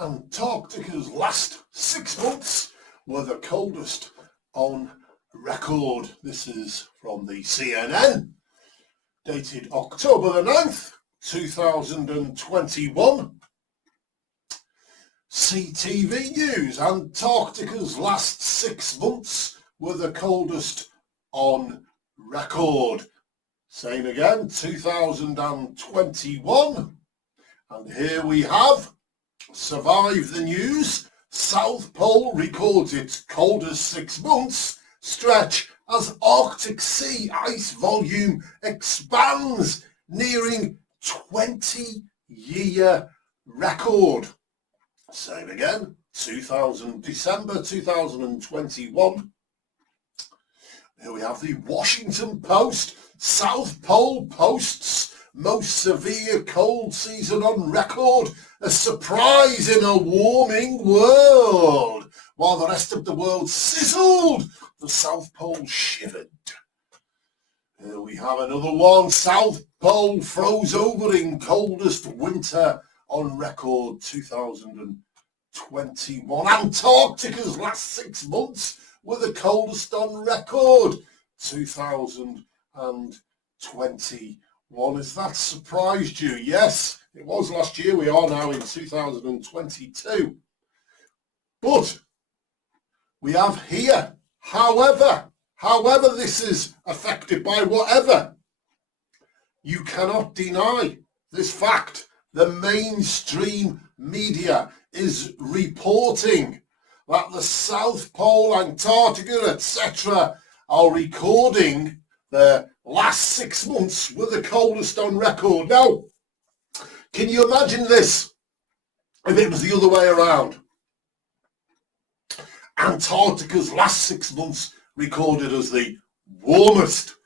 Antarctica's last 6 months were the coldest on record. This is from the CNN, dated October the 9th, 2021. CTV News, Antarctica's last 6 months were the coldest on record. Saying again, 2021. And here we have Survive the News. South Pole records its coldest 6 months stretch as Arctic sea ice volume expands, nearing 20-year record. Same again, December 2021. Here we have the Washington Post. South Pole posts most severe cold season on record, a surprise in a warming world. While the rest of the world sizzled, the South Pole shivered. Here we have another one. South Pole froze over in coldest winter on record, 2021. Antarctica's last 6 months were the coldest on record, 2021. Has that surprised you? Yes, it was last year. We are now in 2022. But we have here, however this is affected by whatever, you cannot deny this fact. The mainstream media is reporting that the South Pole, Antarctica, etc. are recording the last 6 months were the coldest on record. Now, can you imagine this if it was the other way around? Antarctica's last 6 months recorded as the warmest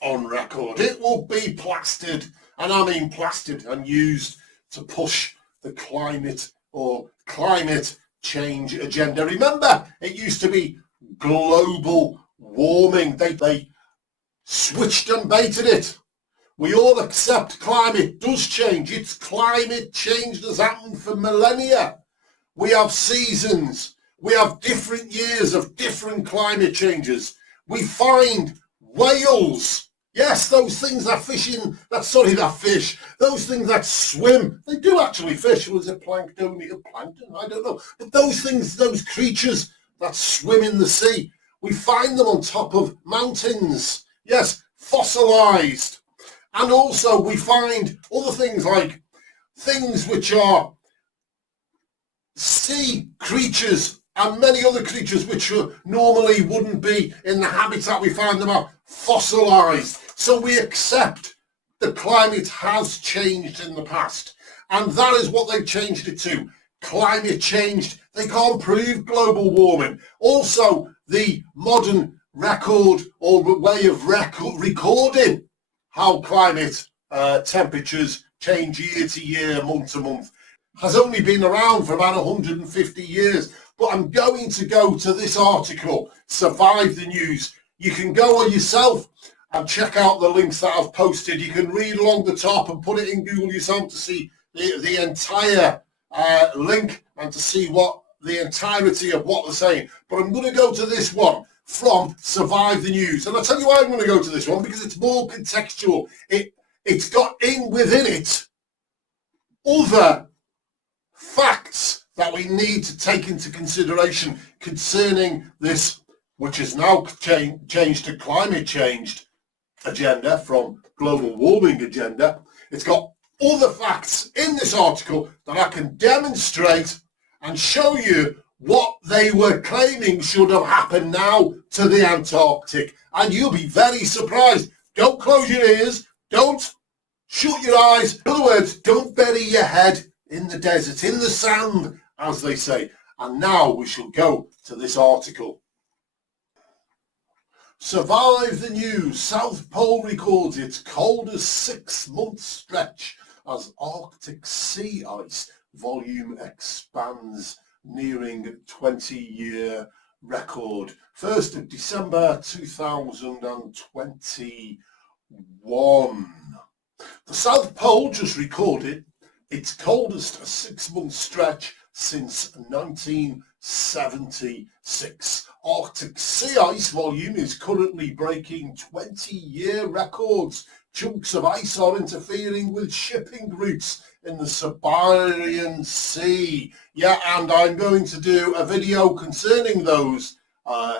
on record. It will be plastered, and I mean plastered, and used to push the climate change agenda. Remember, it used to be global warming. They switched and baited it. We all accept climate does change. It's climate change that's happened for millennia. We have seasons. We have different years of different climate changes. We find whales. Yes, those things that fish, those things that swim, they do actually fish. Was it plankton? I don't know. But those things, those creatures that swim in the sea, we find them on top of mountains. Yes, fossilized. And also we find other things like things which are sea creatures and many other creatures which normally wouldn't be in the habitat we find them are fossilized. So we accept the climate has changed in the past. And that is what they've changed it to. Climate changed. They can't prove global warming. Also, the modern record or way of recording how climate temperatures change year to year, month to month, has only been around for about 150 years. But I'm going to go to this article, Survive the News. You can go on yourself and check out the links that I've posted. You can read along the top and put it in Google yourself to see the entire link and to see what the entirety of what they're saying. But I'm going to go to this one from Survive the News. And I'll tell you why I'm going to go to this one, because it's more contextual. It's got within it other facts that we need to take into consideration concerning this, which is now changed to climate change agenda from global warming agenda. It's got other facts in this article that I can demonstrate and show you what they were claiming should have happened now to the Antarctic. And you'll be very surprised. Don't close your ears. Don't shut your eyes. In other words, don't bury your head in the desert, in the sand, as they say. And now we shall go to this article. Survive the News. South Pole records its coldest 6 month stretch as Arctic sea ice volume expands, nearing 20-year record. 1st of December 2021. The South Pole just recorded its coldest 6 month stretch since 1976. Arctic sea ice volume is currently breaking 20-year records. Chunks of ice are interfering with shipping routes in the Siberian Sea. Yeah, and I'm going to do a video concerning those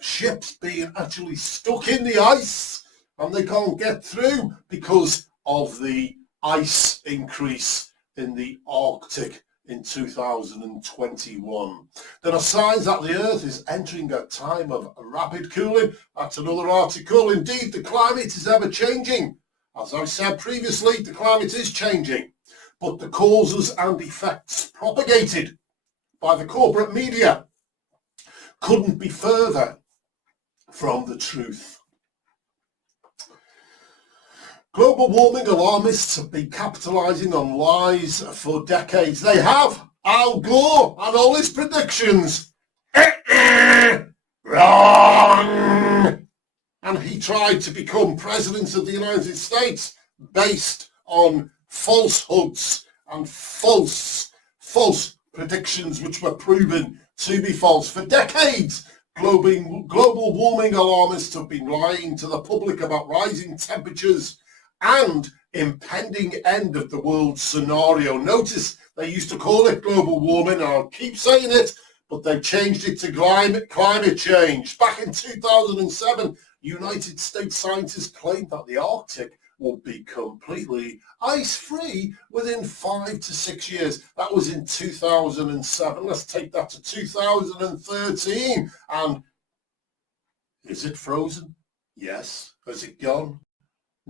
ships being actually stuck in the ice and they can't get through because of the ice increase in the Arctic in 2021. There are signs that the Earth is entering a time of rapid cooling. That's another article. Indeed, the climate is ever changing. As I said previously, the climate is changing, but the causes and effects propagated by the corporate media couldn't be further from the truth. Global warming alarmists have been capitalising on lies for decades. They have. Al Gore and all his predictions. Wrong! And he tried to become president of the United States based on falsehoods and false predictions which were proven to be false. For decades, global warming alarmists have been lying to the public about rising temperatures and impending end of the world scenario. Notice they used to call it global warming, and I'll keep saying it, but they've changed it to climate change. Back in 2007, United States scientists claimed that the Arctic would be completely ice-free within 5 to 6 years. That was in 2007. Let's take that to 2013. And is it frozen? Yes. Has it gone?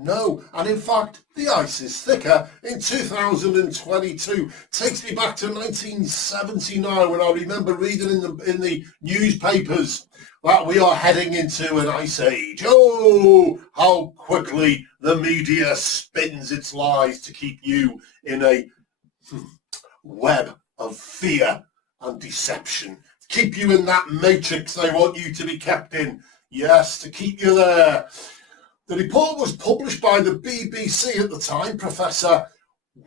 No, and in fact, the ice is thicker in 2022. Takes me back to 1979 when I remember reading in the newspapers that we are heading into an ice age. Oh, how quickly the media spins its lies to keep you in a web of fear and deception. Keep you in that matrix they want you to be kept in. Yes, to keep you there. The report was published by the BBC at the time. Professor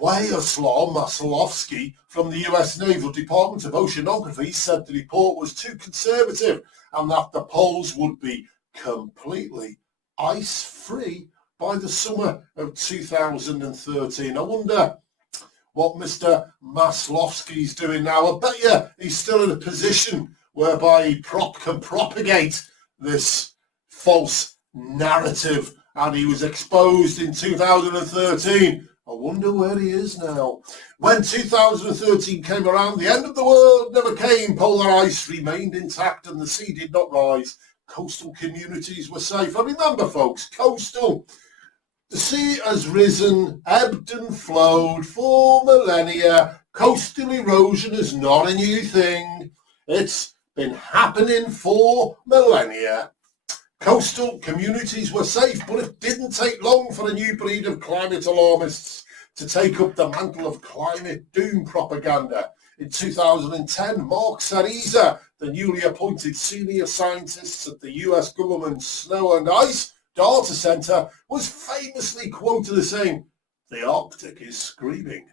Władysław Maslowski from the US Naval Department of Oceanography said the report was too conservative and that the poles would be completely ice-free by the summer of 2013. I wonder what Mr. Maslowski's doing now. I bet you he's still in a position whereby he can propagate this false narrative, and he was exposed in 2013. I wonder where he is now. When 2013 came around, the end of the world never came. Polar ice remained intact and the sea did not rise. Coastal communities were safe. And remember, folks, coastal, the sea has risen, ebbed and flowed for millennia. Coastal erosion is not a new thing. It's been happening for millennia. Coastal communities were safe, but it didn't take long for a new breed of climate alarmists to take up the mantle of climate doom propaganda. In 2010, Mark Seriza, the newly appointed senior scientist at the US government's Snow and Ice Data Center, was famously quoted as saying, "The Arctic is screaming."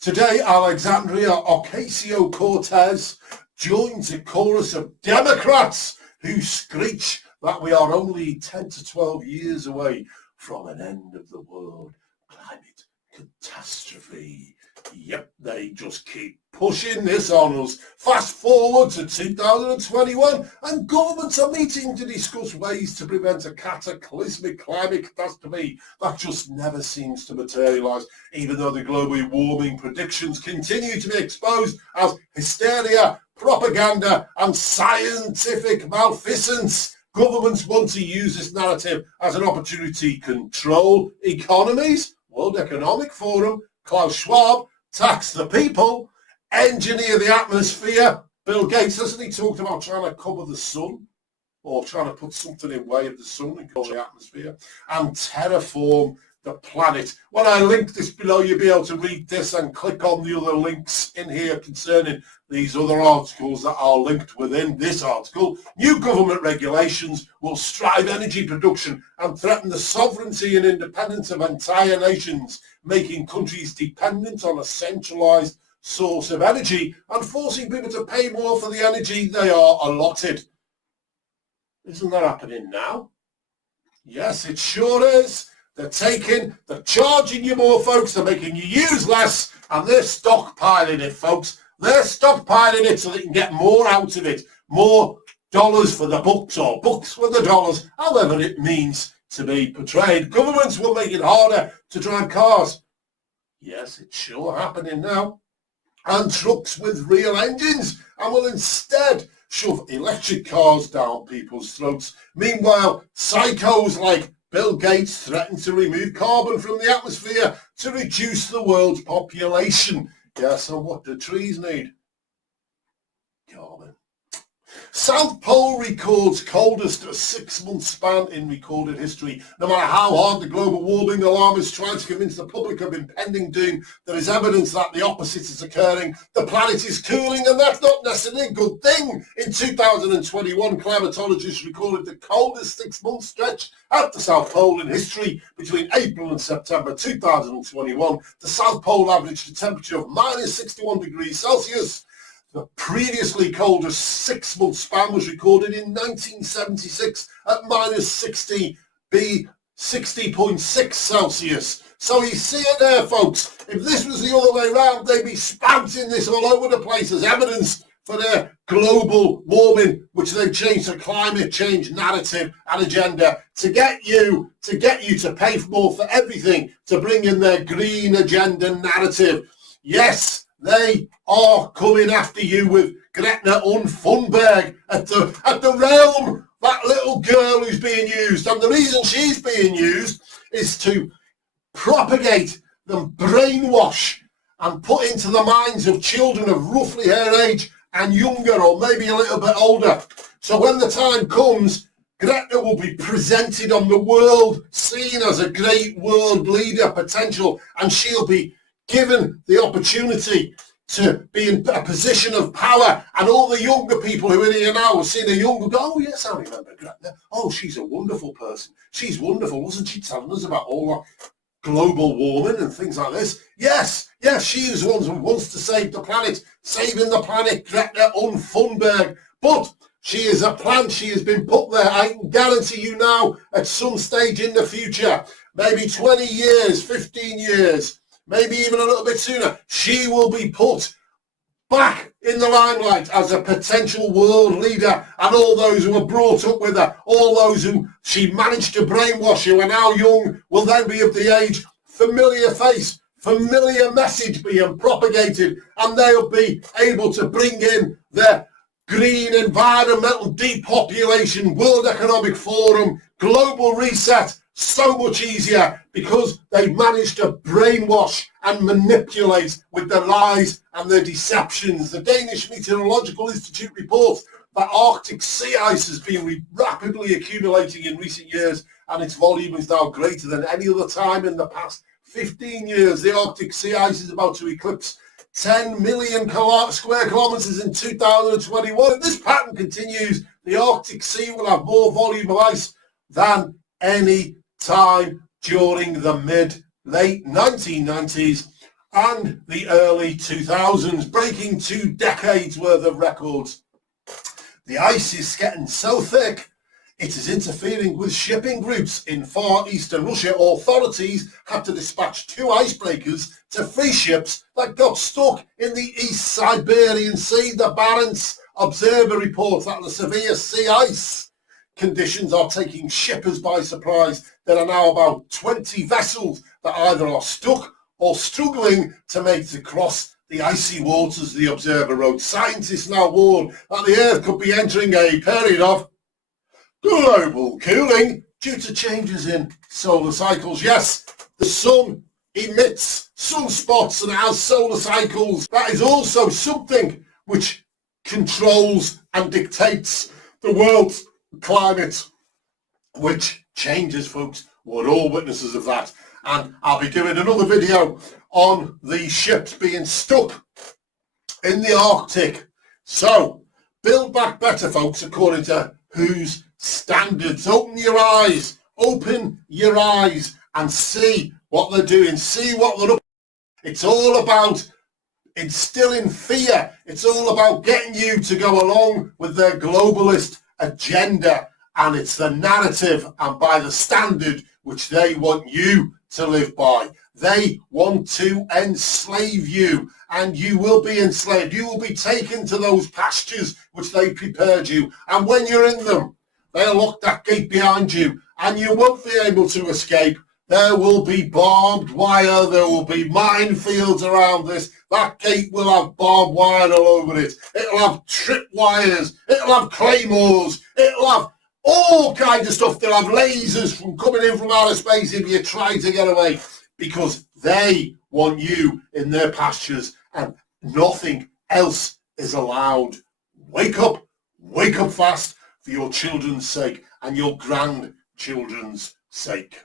Today, Alexandria Ocasio-Cortez joins a chorus of Democrats who screech that we are only 10 to 12 years away from an end of the world climate catastrophe. Yep, they just keep pushing this on us. Fast forward to 2021 and governments are meeting to discuss ways to prevent a cataclysmic climate catastrophe that just never seems to materialise, even though the global warming predictions continue to be exposed as hysteria, propaganda and scientific malfeasance. Governments want to use this narrative as an opportunity to control economies. World Economic Forum, Klaus Schwab, tax the people, engineer the atmosphere. Bill Gates, hasn't he talked about trying to cover the sun or trying to put something in way of the sun and cover the atmosphere, and terraform the planet? When I link this below, you'll be able to read this and click on the other links in here concerning these other articles that are linked within this article. New government regulations will strive energy production and threaten the sovereignty and independence of entire nations, making countries dependent on a centralized source of energy and forcing people to pay more for the energy they are allotted. Isn't that happening now? Yes, it sure is. They're charging you more, folks. They're making you use less, and they're stockpiling it, folks. They're stockpiling it so they can get more out of it. More dollars for the bucks, or bucks for the dollars, however it means to be portrayed. Governments will make it harder to drive cars. Yes, it's sure happening now. And trucks with real engines, and will instead shove electric cars down people's throats. Meanwhile, psychos like Bill Gates threaten to remove carbon from the atmosphere to reduce the world's population. Yes, and what do trees need? Carbon. South Pole records coldest 6-month span in recorded history. No matter how hard the global warming alarmists try to convince the public of impending doom, there is evidence that the opposite is occurring. The planet is cooling, and that's not necessarily a good thing. In 2021, climatologists recorded the coldest 6-month stretch at the South Pole in history. Between April and September 2021, the South Pole averaged a temperature of minus 61 degrees Celsius. The previously coldest 6-month span was recorded in 1976 at minus 60.6 Celsius. So you see it there, folks. If this was the other way around, they'd be spouting this all over the place as evidence for their global warming, which they've changed to climate change narrative and agenda to get you to pay more for everything, to bring in their green agenda narrative. Yes, they are coming after you with Greta Thunberg at the realm, that little girl who's being used. And the reason she's being used is to propagate and brainwash and put into the minds of children of roughly her age and younger, or maybe a little bit older. So when the time comes, Greta will be presented on the world scene as a great world leader potential, and she'll be given the opportunity to be in a position of power, and all the younger people who are in here now will see the younger go, oh yes, I remember Greta. Oh, she's a wonderful person. She's wonderful. Wasn't she telling us about all the global warming and things like this? Yes, she is the one who wants to save the planet, saving the planet, Greta Thunberg. But she is a plant. She has been put there. I can guarantee you now, at some stage in the future, maybe 20 years, 15 years, maybe even a little bit sooner, she will be put back in the limelight as a potential world leader, and all those who were brought up with her, all those who she managed to brainwash, who are now young, will then be of the age, familiar face, familiar message being propagated, and they'll be able to bring in their green environmental depopulation, World Economic Forum, global reset, so much easier, because they've managed to brainwash and manipulate with their lies and their deceptions. The Danish Meteorological Institute reports that Arctic sea ice has been rapidly accumulating in recent years, and its volume is now greater than any other time in the past 15 years. The Arctic sea ice is about to eclipse 10 million square kilometres in 2021. If this pattern continues, the Arctic Sea will have more volume of ice than any time during the late 1990s and the early 2000s, breaking 2 decades worth of records. The ice is getting so thick, it is interfering with shipping routes in far eastern Russia. Authorities had to dispatch 2 icebreakers to free ships that got stuck in the East Siberian Sea. The Barents Observer reports that the severe sea ice conditions are taking shippers by surprise. There are now about 20 vessels that either are stuck or struggling to make it across the icy waters, the Observer wrote. Scientists now warn that the Earth could be entering a period of global cooling due to changes in solar cycles. Yes, the sun emits sunspots and has solar cycles. That is also something which controls and dictates the world's climate, which changes, folks. We're all witnesses of that. And I'll be doing another video on the ships being stuck in the Arctic. So, build back better, folks, according to whose standards. Open your eyes and see what they're doing, see what they're up to. It's all about instilling fear. It's all about getting you to go along with their globalist agenda, and it's the narrative and by the standard which they want you to live by. They want to enslave you, and you will be enslaved. You will be taken to those pastures which they prepared you, and when you're in them, they'll lock that gate behind you, and you won't be able to escape. There will be barbed wire. There will be minefields around this. That gate will have barbed wire all over it. It'll have trip wires. It'll have claymores. It'll have all kinds of stuff. They'll have lasers from coming in from outer space if you try to get away, because they want you in their pastures and nothing else is allowed. Wake up fast for your children's sake and your grandchildren's sake.